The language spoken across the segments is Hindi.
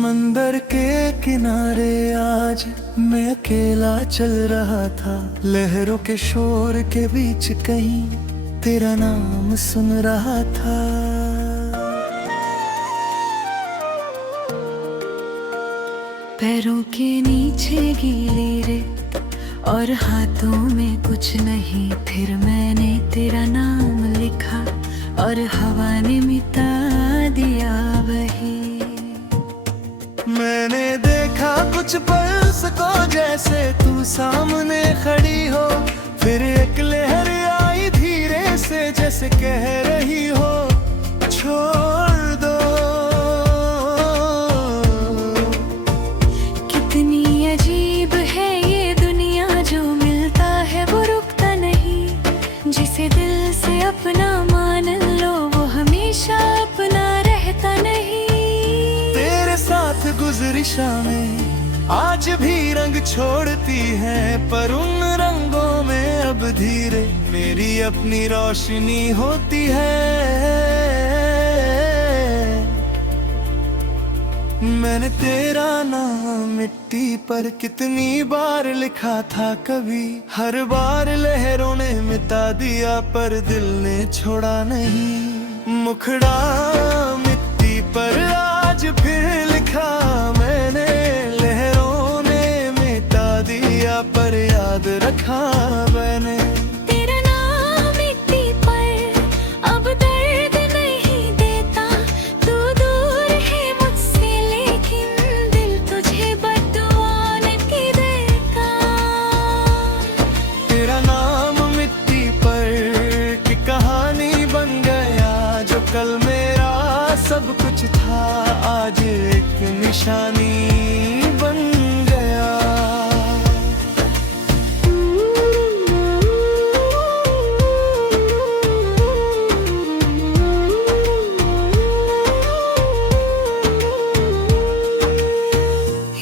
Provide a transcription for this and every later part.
समंदर के किनारे आज मैं अकेला चल रहा था। लहरों के शोर के बीच कहीं तेरा नाम सुन रहा था। पैरों के नीचे गीली रेत और हाथों में कुछ नहीं। फिर मैंने तेरा नाम लिखा और हवा ने मिटा दिया वही। मैंने देखा कुछ पल को जैसे तू सामने खड़ी हो। फिर एक लहर आई धीरे से जैसे कह रही हो छोड़ दो। कितनी अजीब है ये दुनिया, जो मिलता है वो रुकता नहीं। जिसे दिल से अपना मान लो वो हमेशा अपना रहता नहीं। तेरे साथ गुजरी शामें आज भी रंग छोड़ती हैं, पर उन रंगों में अब धीरे मेरी अपनी रोशनी होती है। मैंने तेरा नाम मिट्टी पर कितनी बार लिखा था कभी। हर बार लहरों ने मिटा दिया पर दिल ने छोड़ा नहीं। मुखड़ा मिट्टी पर आज फिर लिखा मैंने। लहरों ने मिटा दिया पर याद रखा मैंने। तेरा नाम मिट्टी पर अब दर्द नहीं देता। तू दूर है मुझसे लेकिन दिल तुझे बददुआ नहीं देता। तेरा नाम मिट्टी पर की कहानी बन गया। जो कल मेरा सब कुछ था आज एक निशानी बन गया।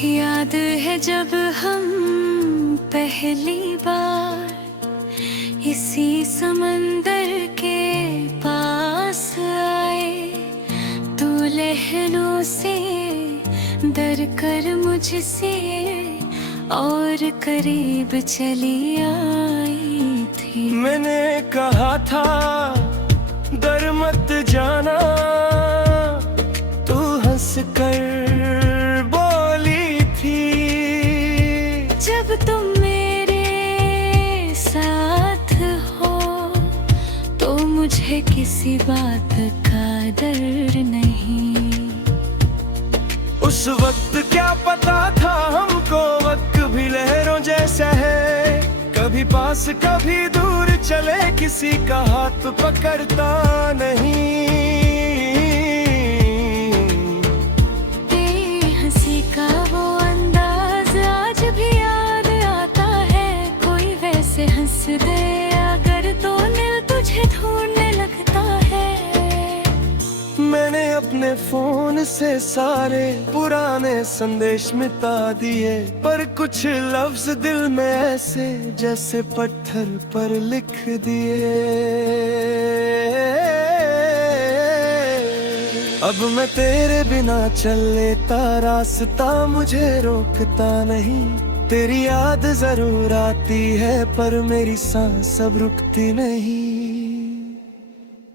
याद है जब हम पहली बार इसी समंदर के पास आए। तू लहरों से डर कर मुझसे और करीब चली आई थी। मैंने कहा था डर मत जाना, तू हंस कर बोली थी। जब तुम मेरे साथ हो तो मुझे किसी बात का डर नहीं। उस वक्त क्या पता था हमको वक्त भी लहरों जैसा है। कभी पास कभी दूर चले किसी का हाथ पकड़ता नहीं। तेरी हंसी का वो अंदाज आज भी याद आता है। कोई वैसे हंस दे अगर तो दिल तुझे ढूंढने लगता है। मैंने अपने फोन से सारे पुराने संदेश मिटा दिए, पर कुछ लफ्ज दिल में ऐसे जैसे पत्थर पर लिख दिए। अब मैं तेरे बिना चल लेता, रास्ता मुझे रोकता नहीं। तेरी याद जरूर आती है पर मेरी सांस अब रुकती नहीं।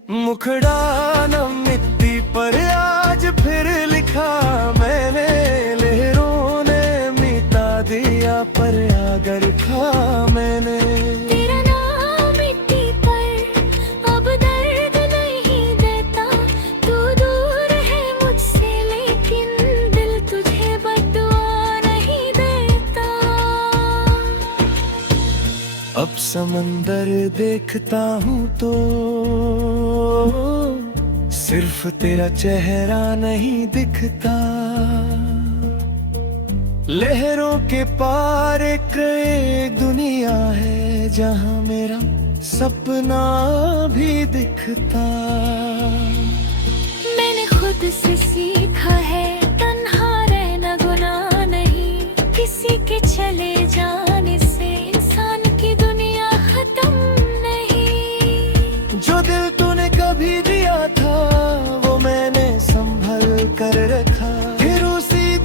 मुखड़ा न मिट्टी पर आज फिर लिखा मैंने। लहरों ने मिटा दिया पर याद रखा मैंने। तेरा नाम मिट्टी पर अब दर्द नहीं देता। तू दूर है मुझसे लेकिन दिल तुझे बददुआ नहीं देता। अब समंदर देखता हूँ तो सिर्फ तेरा चेहरा नहीं दिखता। लहरों के पार एक दुनिया है जहाँ मेरा सपना भी दिखता। मैंने खुद से सीखा है तन्हा रहना गुनाह नहीं। किसी के चले जाने से इंसान की दुनिया खत्म नहीं। जो दिल तूने कभी दिया था वो मैंने संभल कर रखा। फिर उसी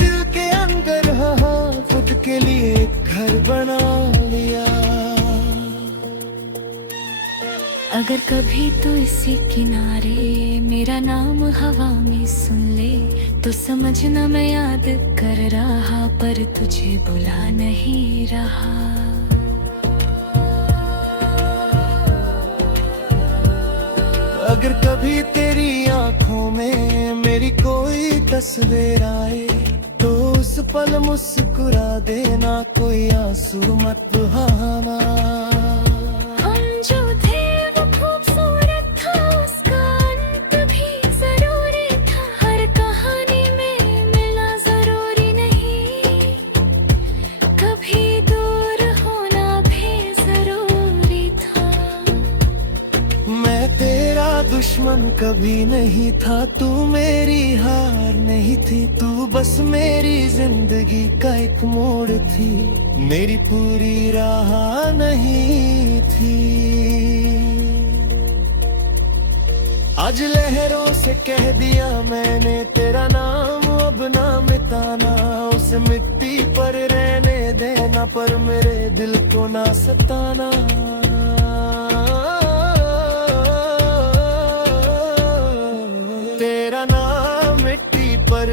अगर कभी तो इसी किनारे मेरा नाम हवा में सुन ले, तो समझना मैं याद कर रहा पर तुझे बुला नहीं रहा। अगर कभी तेरी आंखों में मेरी कोई तस्वीर आए, तो उस पल मुस्कुरा देना, कोई आंसू मत बहाना। हम जो थे वो खूबसूरत था, उसका अंत भी जरूरी था। हर कहानी में मिलना जरूरी नहीं, कभी दूर होना भी जरूरी था। मैं तेरा दुश्मन कभी नहीं था, तू मेरी हार नहीं थी। तू बस मेरी जिंदगी का एक मोड़ थी, मेरी पूरी राह नहीं थी। आज लहरों से कह दिया मैंने, तेरा नाम अब ना मिटाना। उसे मिट्टी पर रहने देना, पर मेरे दिल को ना सताना। तेरा नाम मिट्टी पर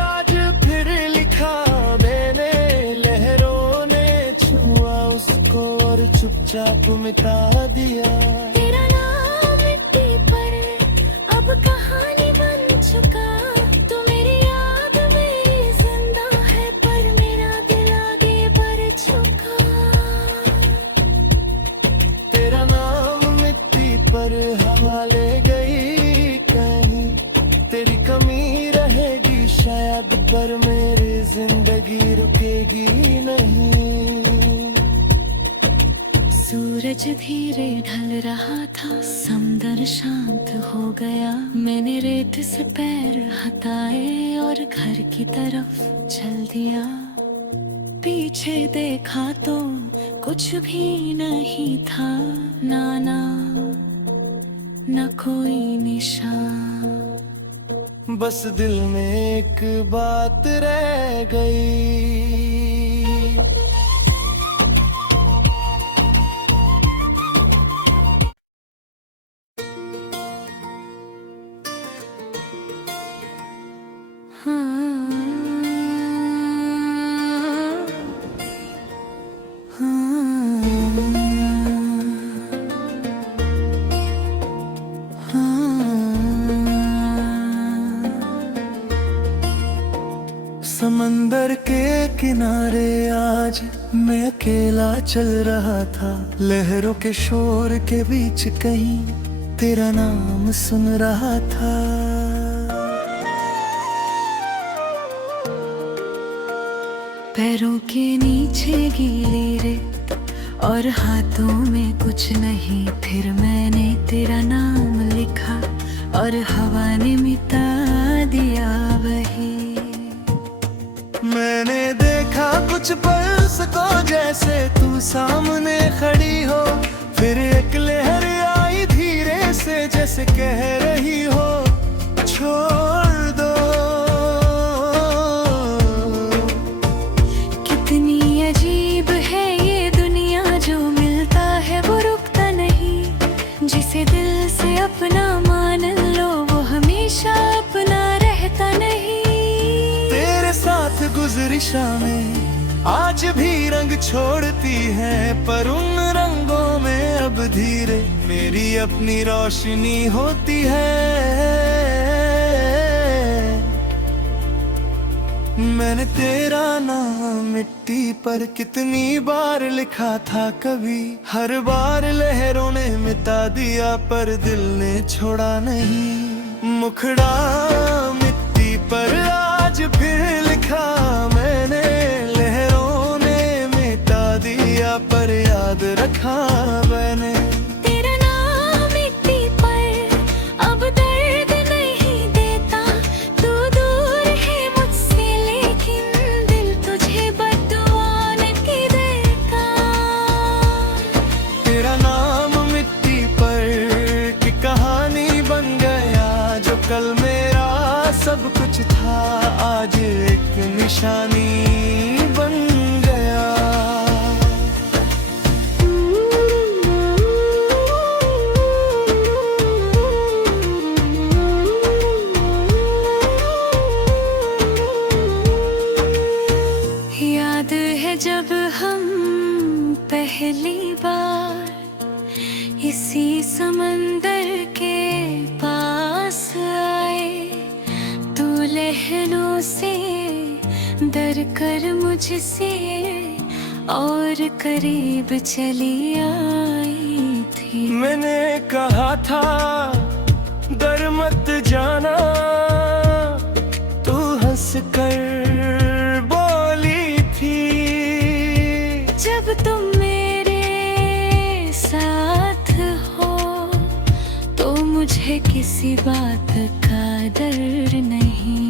आज फिर लिखा मैंने, लहरों ने छुआ उसको और चुपचाप मिटा दिया। तेरा नाम मिट्टी पर अब कहानी बन चुका, तू मेरी याद में जिंदा है, पर मेरा दिल आगे बढ़ चुका। तेरा नाम मिट्टी पर हवा ले गई कहीं, तेरी कमी रहेगी शायद, पर मेरी जिंदगी रुकेगी नहीं। सूरज धीरे ढल रहा था, समंदर शांत हो गया। मैंने रेत से पैर हटाए और घर की तरफ चल दिया। पीछे देखा तो कुछ भी नहीं था, ना न कोई निशान। बस दिल में एक बात रह गई। समंदर के किनारे आज मैं अकेला चल रहा था, लहरों के शोर के बीच कहीं तेरा नाम सुन रहा था। पैरों के नीचे गीली रेत और हाथों में कुछ नहीं, फिर मैंने तेरा नाम लिखा और हवा ने मिटा दिया वही। मैंने देखा कुछ पल को जैसे तू सामने खड़ी हो, फिर एक लहर आई धीरे से जैसे कह रही हो छोड़ दो। कितनी अजीब है ये दुनिया, जो मिलता है वो रुकता नहीं। जिसे दिल से अपना मान लो वो हमेशा अपना रहता नहीं। तेरे साथ गुजरी शामें आज भी रंग छोड़ती हैं, पर उन रंगों में अब धीरे मेरी अपनी रोशनी होती है। मैंने तेरा नाम मिट्टी पर कितनी बार लिखा था कभी, हर बार लहरों ने मिटा दिया पर दिल ने छोड़ा नहीं। मुखड़ा मिट्टी पर आज फिर लिखा मैंने, लहरों ने मिटा दिया पर याद रखा मैंने। तेरा नाम मिट्टी पर अब दर्द नहीं देता, तू दूर है मुझसे लेकिन दिल तुझे बद्दुआ नहीं देता। तेरा नाम मिट्टी पर की कहानी बन गया, जो कल मेरा सब कुछ था आज एक निशानी बन। किसी समंदर के पास आए, तू लहरों से डर कर मुझसे और करीब चली आई थी। मैंने कहा था डर मत जाना, तू हंस कर बोली थी। जब तुम मेरे साथ हो तो मुझे किसी बात का डर नहीं।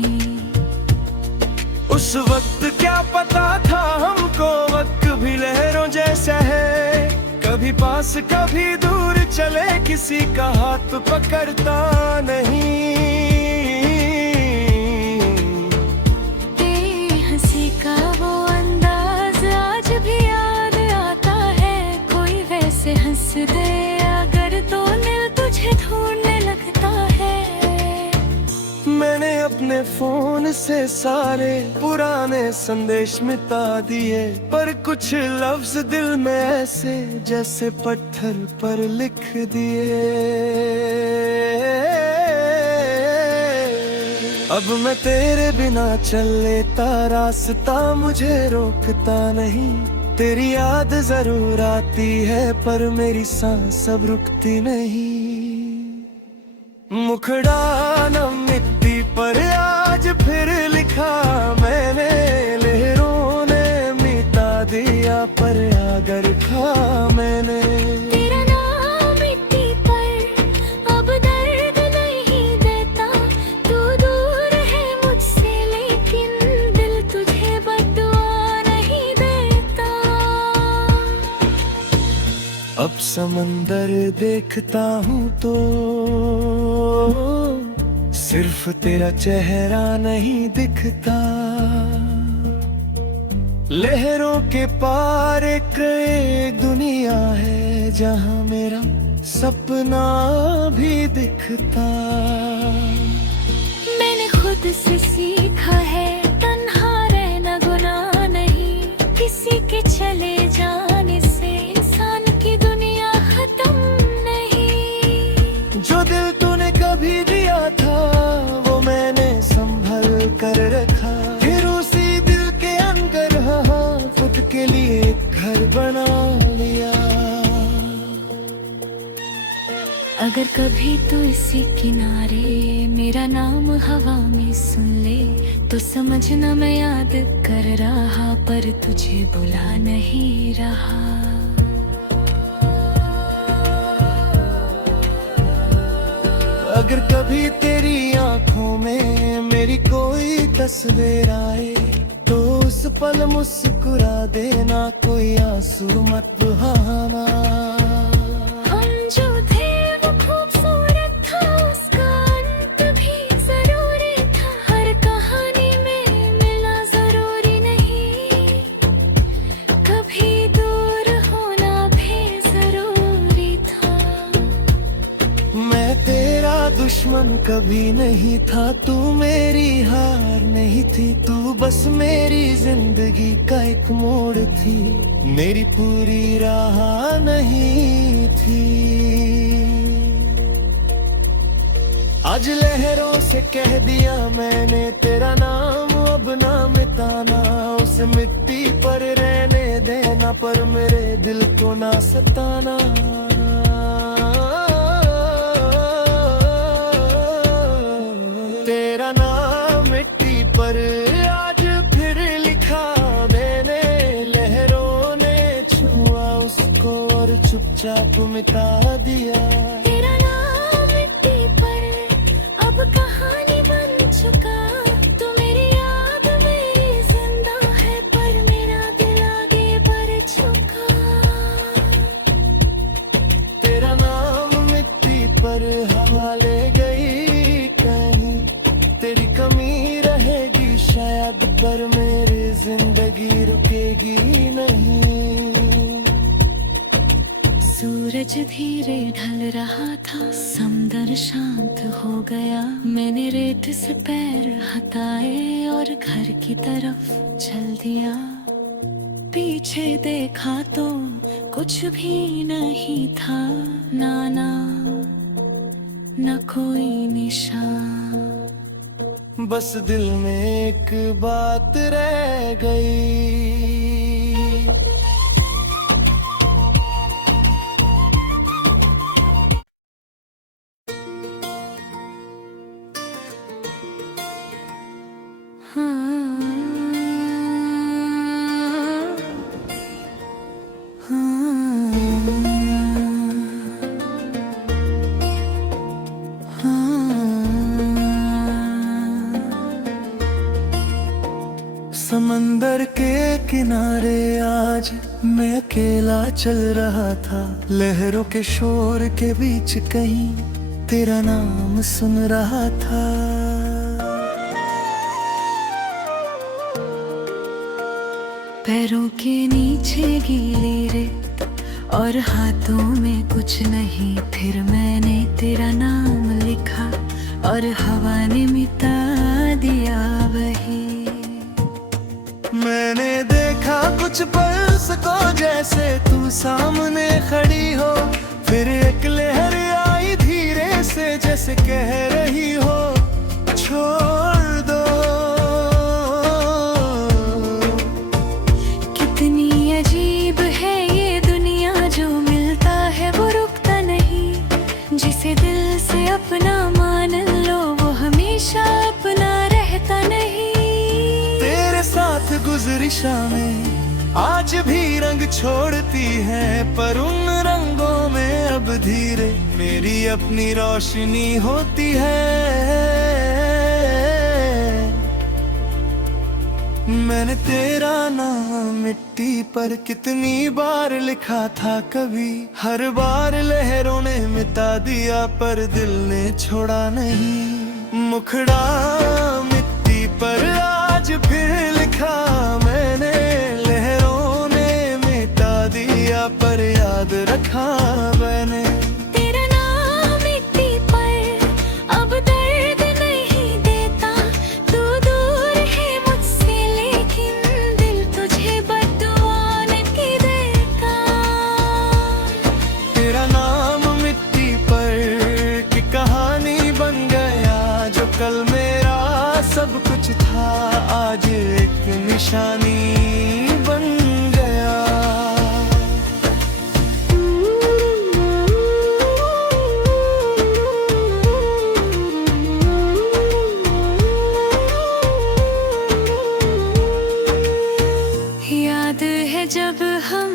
उस वक्त क्या पता था हमको वक्त भी लहरों जैसा है, कभी पास कभी दूर चले, किसी का हाथ पकड़ता नहीं। तेरी हंसी का वो अंदाज आज भी याद आता है, कोई वैसे हंस दे अगर तो दिल तुझे ढूंढने लगता है। मैंने अपने फोन से सारे पुराने संदेश मिटा दिए, पर कुछ लफ्ज दिल में ऐसे जैसे पत्थर पर लिख दिए। अब मैं तेरे बिना चल लेता, रास्ता मुझे रोकता नहीं। तेरी याद जरूर आती है पर मेरी सांस अब रुकती नहीं। मुखड़ा न मिट्टी पर आज फिर लिखा मैंने, लहरों ने मिटा दिया पर अगर खा मैंने। तेरा नाम मिट्टी पर अब दर्द नहीं देता, तू दूर है मुझसे लेकिन दिल तुझे बद्दुआ नहीं देता। अब समंदर देखता हूँ तो सिर्फ तेरा चेहरा नहीं दिखता, लहरों के पार एक दुनिया है जहाँ मेरा सपना भी दिखता। मैंने खुद से सीखा है तन्हा रहना गुनाह नहीं, किसी के चले जाने से इंसान की दुनिया खत्म नहीं। जो दिल तूने कभी दिया था वो मैंने संभल कर रखा, फिर उसी दिल के अंदर खुद के लिए घर बना लिया। अगर कभी तू इसी किनारे मेरा नाम हवा में सुन ले, तो समझना मैं याद कर रहा पर तुझे बुला नहीं रहा। अगर कभी तेरी आंखों में मेरी कोई तस्वीर आए, तो उस पल मुस्कुरा देना, कोई आंसू मत बहाना। हम जो थे वो खूबसूरत था, उसका अंत भी जरूरी था। हर कहानी में मिलना जरूरी नहीं, कभी दूर होना भी जरूरी था। मैं तेरा दुश्मन कभी नहीं था, तू मेरी हार नहीं थी, तू बस मेरी जिंदगी का एक मोड़ थी, मेरी पूरी राह नहीं थी। आज लहरों से कह दिया मैंने तेरा नाम अब ना मिटाना, उस मिट्टी पर रहने देना पर मेरे दिल को ना सताना। तेरा नाम मिट्टी पर आज फिर लिखा मैंने, लहरों ने छुआ उसको और चुपचाप मिटा दिया। तेरा नाम मिट्टी पर अब कहानी बन चुका, तू मेरी याद में जिंदा है पर मेरा दिल आगे बढ़ चुका। तेरा नाम मिट्टी पर हवा ले गई कहीं, तेरी कमी रहेगी शायद पर मेरी जिंदगी रुकेगी नहीं। सूरज धीरे ढल रहा था, समंदर शांत हो गया, मैंने रेत से पैर हटाए और घर की तरफ चल दिया। पीछे देखा तो कुछ भी नहीं था, ना ना न कोई निशान। बस दिल में एक बात रह गई। समंदर के किनारे आज मैं अकेला चल रहा था, लहरों के शोर के बीच कहीं तेरा नाम सुन रहा था। पैरों के नीचे गीली रेत और हाथों में कुछ नहीं, फिर मैंने तेरा नाम लिखा और हवा ने मिटा दिया वही। मैंने देखा कुछ पल को जैसे तू सामने खड़ी हो, फिर एक लहर आई धीरे से जैसे कह रही हो छोड़ दो। कितनी अजीब है ये दुनिया, जो मिलता है वो रुकता नहीं, जिसे दिल से अपना मान लो वो हमेशा अपना रहता नहीं। साथ गुजरी शामें आज भी रंग छोड़ती हैं, पर उन रंगों में अब धीरे मेरी अपनी रोशनी होती है। मैंने तेरा नाम मिट्टी पर कितनी बार लिखा था कभी, हर बार लहरों ने मिटा दिया पर दिल ने छोड़ा नहीं। मुखड़ा मिट्टी पर आज फिर लिखा मैंने, लहरों ने मिटा दिया पर याद रखा मैंने। तेरा नाम मिट्टी पर अब दर्द नहीं देता, तू दूर है मुझसे लेकिन दिल तुझे बद्दुआ नहीं देता। तेरा नाम मिट्टी पर की कहानी बन गया, जो कल मेरा सब कुछ था आज एक निशानी बन गया। याद है जब हम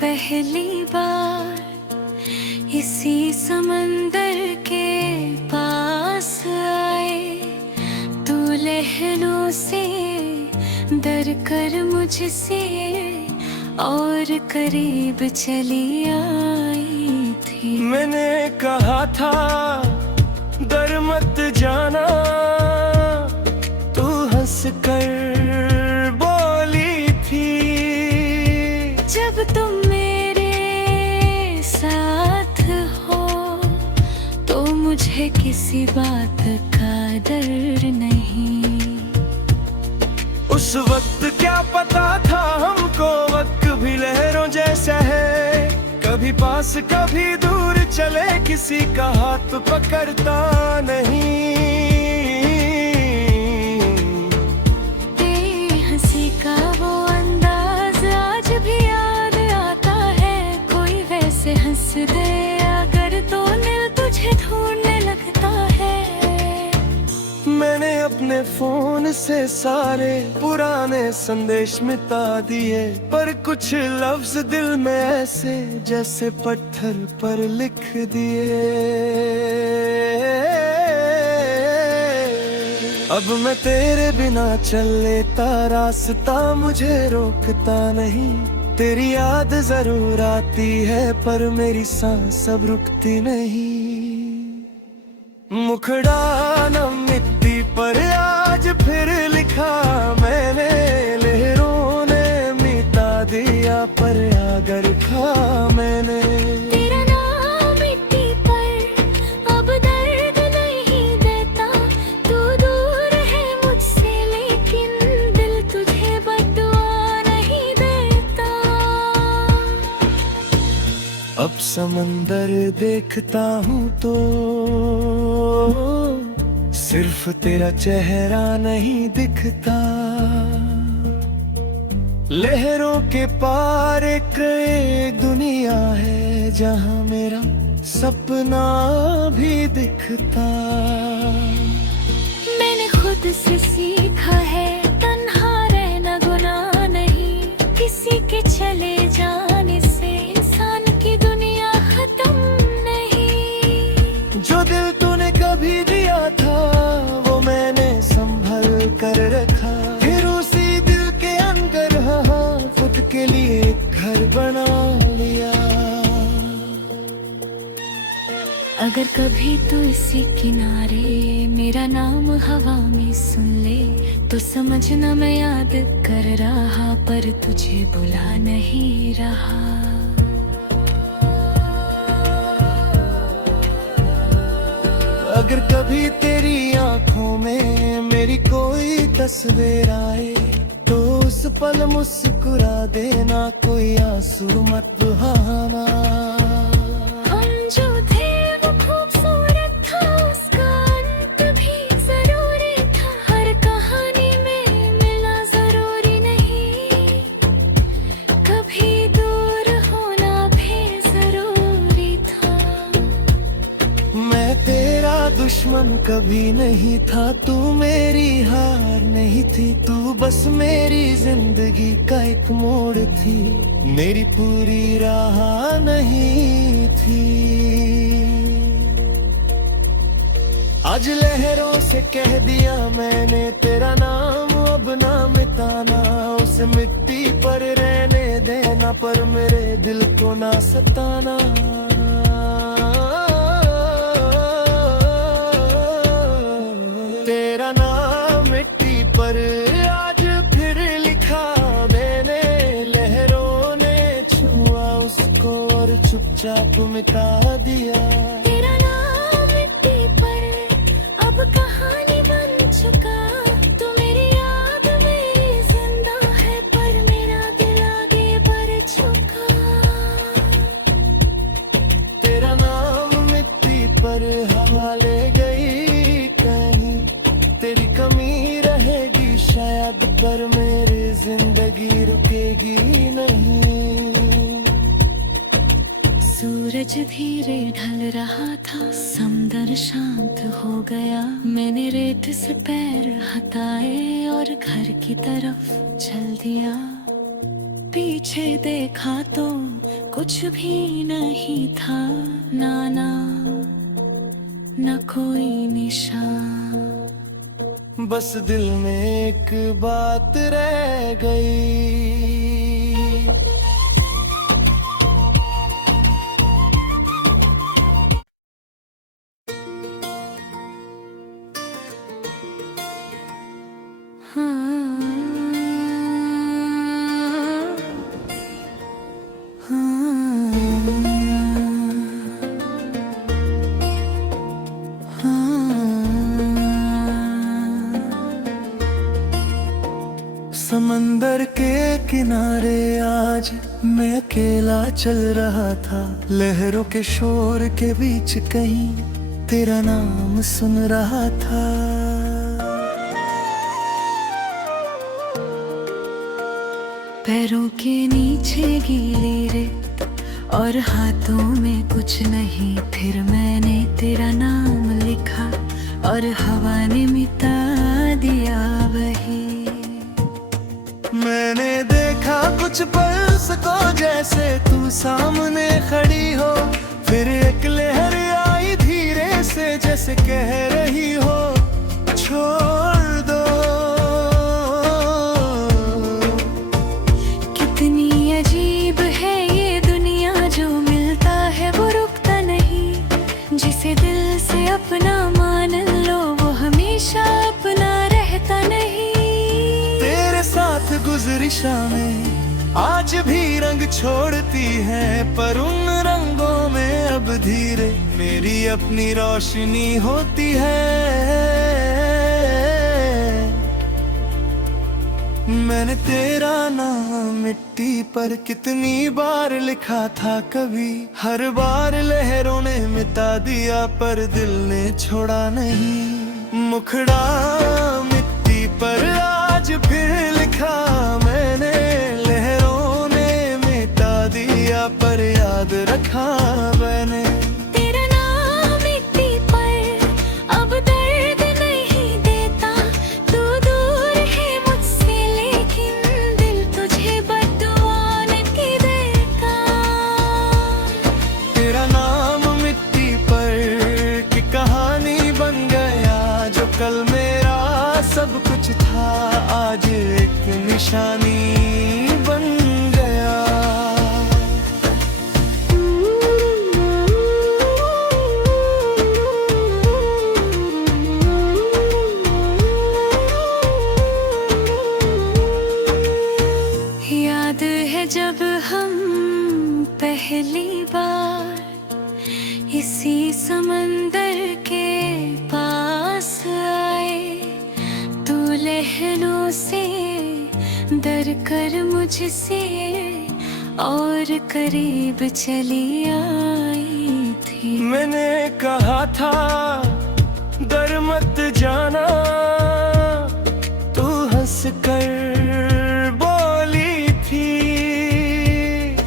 पहली बार इसी समंदर के पास आए, तू लहरों से डर कर मुझसे और करीब चली आई थी। मैंने कहा था डर मत जाना, तू हंस कर बोली थी। जब तुम मेरे साथ हो तो मुझे किसी बात का डर नहीं। उस वक्त क्या पता था हमको वक्त भी लहरों जैसा है, कभी पास कभी दूर चले किसी का हाथ पकड़ता नहीं। तेरी हंसी का वो अंदाज आज भी याद आता है, कोई वैसे हंस दे अगर तो दिल तुझे ढूंढने लगता है। मैंने अपने फोन से सारे पुराने संदेश मिटा दिए, पर कुछ लफ्ज दिल में ऐसे जैसे पत्थर पर लिख दिए। अब मैं तेरे बिना चल लेता, रास्ता मुझे रोकता नहीं। तेरी याद जरूर आती है पर मेरी सांस अब रुकती नहीं। मुखड़ा न मिट्टी पर आज फिर लिखा मैंने, लहरों ने मिटा दिया पर याद रखा मैंने। तेरा नाम मिट्टी पर अब दर्द नहीं देता, तू दूर है मुझसे लेकिन दिल तुझे बद्दुआ नहीं देता। समंदर देखता हूँ तो सिर्फ तेरा चेहरा नहीं दिखता। लहरों के पार एक दुनिया है जहाँ मेरा सपना भी दिखता। मैंने खुद से सीखा है तन्हा रहना गुनाह नहीं, किसी के चले जाने से इंसान की दुनिया खत्म नहीं। जो दिल तूने कभी दिया था वो मैंने संभल कर रखा, फिर उसी दिल के अंदर खुद के लिए एक घर बना लिया। अगर कभी तू इसी किनारे मेरा नाम हवा में सुन ले तो समझना मैं याद कर रहा पर तुझे बुला नहीं रहा। अगर कभी तेरी आंखों में मेरी कोई तस्वीर आए तो उस पल मुस्कुरा देना, कोई आंसू मत बहाना। हम जो थे वो खूबसूरत था, उसका अंत भी जरूरी था। हर कहानी में मिलना जरूरी नहीं, कभी दूर होना भी जरूरी था। मैं तेरा दुश्मन कभी नहीं था, तू मेरी हार नहीं थी, तू बस मेरी जिंदगी का एक मोड़ थी, मेरी पूरी राह नहीं थी। आज लहरों से कह दिया मैंने तेरा नाम अब ना मिटाना, उसे मिट्टी पर रहने देना पर मेरे दिल को ना सताना। तेरा नाम मिट्टी पर आज फिर लिखा मैंने, लहरों ने छुआ उसको और चुपचाप मिटा दिया। तेरा नाम मिट्टी पर अब कहानी बन चुका, तू मेरी याद में जिंदा है पर मेरा दिल आगे बढ़ चुका। तेरा नाम मिट्टी पर हवा ले गई कहीं, तेरी कमी रहेगी शायद पर मेरी जिंदगी रुकेगी नहीं। सूरज धीरे ढल रहा था, समंदर शांत हो गया। मैंने रेत से पैर हटाए और घर की तरफ चल दिया। पीछे देखा तो कुछ भी नहीं था, ना न कोई निशान। बस दिल में एक बात रह गई, समंदर के किनारे आज मैं अकेला चल रहा था। लहरों के शोर के बीच कहीं तेरा नाम सुन रहा था। पैरों के नीचे गीली रेत और हाथों में कुछ नहीं, फिर मैंने तेरा नाम लिखा और हवा ने मिटा दिया वही। मैंने देखा कुछ पल को जैसे तू सामने खड़ी हो, फिर एक लहर आई धीरे से जैसे कह रही हो छोड़ दो। कितनी अजीब है ये दुनिया, जो मिलता है वो रुकता नहीं। जिसे दिल से अपना मान लो वो हमेशा अपना रहता नहीं। तेरे साथ गुजरी शामें आज भी रंग छोड़ती हैं, पर उन रंगों में अब धीरे मेरी अपनी रोशनी होती है। मैंने तेरा नाम मिट्टी पर कितनी बार लिखा था कभी, हर बार लहरों ने मिटा दिया पर दिल ने छोड़ा नहीं। मुखड़ा मिट्टी पर आज फिर लिखा मैंने, लहरों ने मिटा दिया पर याद रखा मैंने। कल मेरा सब कुछ था, आज एक निशानी बन गया। याद है जब हम पहली बार इसी समंदर के पास आए, तू लहरों से डर कर मुझसे और करीब चली आई थी। मैंने कहा था डर मत जाना, तू हंस कर बोली थी।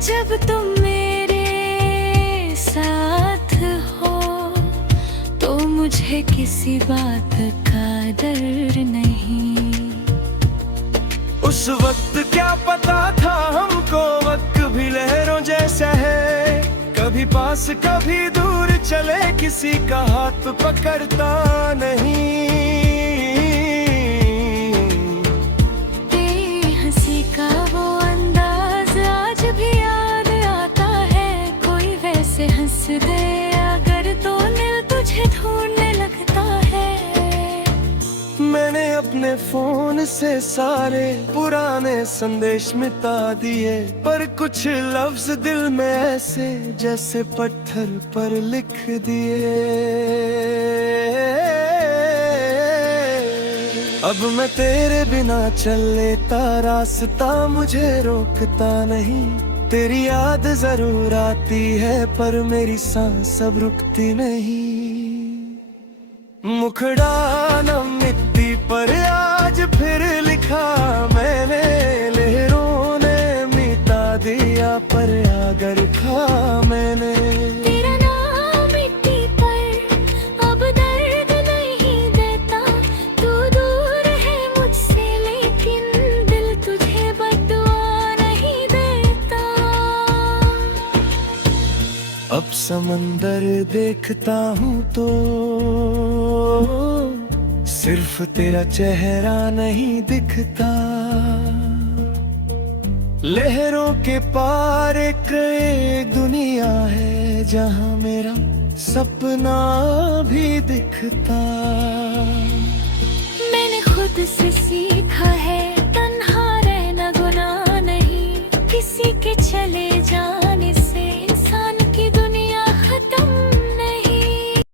जब तुम मेरे साथ हो तो मुझे किसी बात का डर नहीं। उस वक्त क्या पता था हमको वक्त भी लहरों जैसा है, कभी पास कभी दूर चले किसी का हाथ पकड़ता नहीं। तेरी हंसी का वो अंदाज आज भी याद आता है, कोई वैसे हंस दे अगर तो दिल तुझे ढूंढने लगता है। मैंने अपने फोन से सारे पुराने संदेश मिटा दिए, पर कुछ लफ्ज दिल में ऐसे जैसे पत्थर पर लिख दिए। अब मैं तेरे बिना चल लेता, रास्ता मुझे रोकता नहीं। तेरी याद जरूर आती है पर मेरी सांस अब रुकती नहीं। मुखड़ा न मिट्टी पर आज फिर लिखा मैंने, लहरों ने मिटा दिया पर याद रखा मैंने। तेरा नाम मिट्टी पर अब दर्द नहीं देता, तू दूर है मुझसे लेकिन दिल तुझे बद्दुआ नहीं देता। अब समंदर देखता हूँ तो सिर्फ तेरा चेहरा नहीं दिखता, लहरों के पार एक दुनिया है जहाँ मेरा सपना भी दिखता।